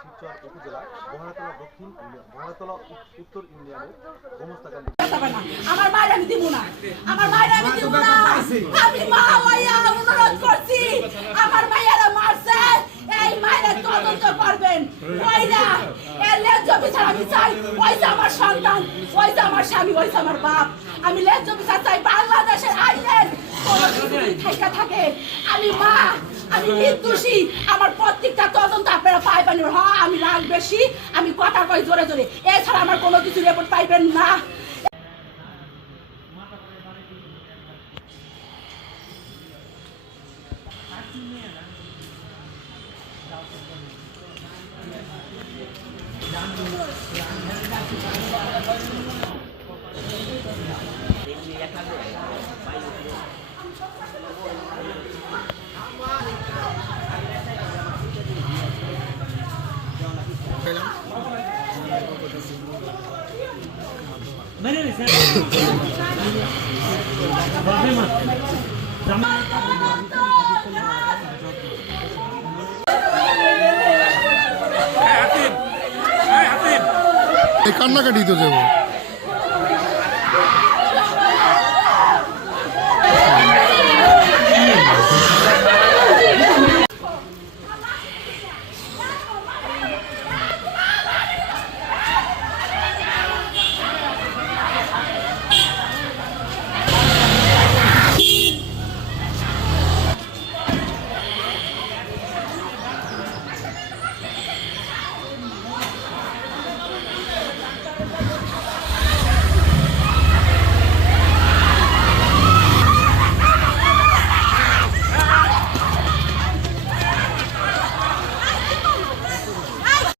শিবচর উপজেলা বহরাতলা দক্ষিণ বহরাতলা উত্তর ইউনিয়নের গোমস্তাকান্দি। আমার মায়ের আমি দিব না, আমার মায়ের আমি দিব না। আমি মা হইয়া অনুরোধ করছি, আমার মায়েরা মারছে, এই মায়ের তদন্ত করবেন। ওইরা এর ন্যায্য বিচার আমি চাই। ওইটা আমার সন্তান, ওইটা আমার স্বামী, ওইটা আমার বাপ। আমি ন্যায্য বিচার চাই। বাংলাদেশের আইনের কোনো কিছু থাকা থাকে, আমি মা, আমি নির্দোষী। আমার প্রত্যেকটা তদন্ত আপনারা পাইবেন। হ্যাঁ, আমি রাগ বেশি, আমি কথা কই জোরে জোরে, এছাড়া আমার কোনো কিছু রিপোর্ট পাইবেন না। কান্নাকাটি তো যাবো।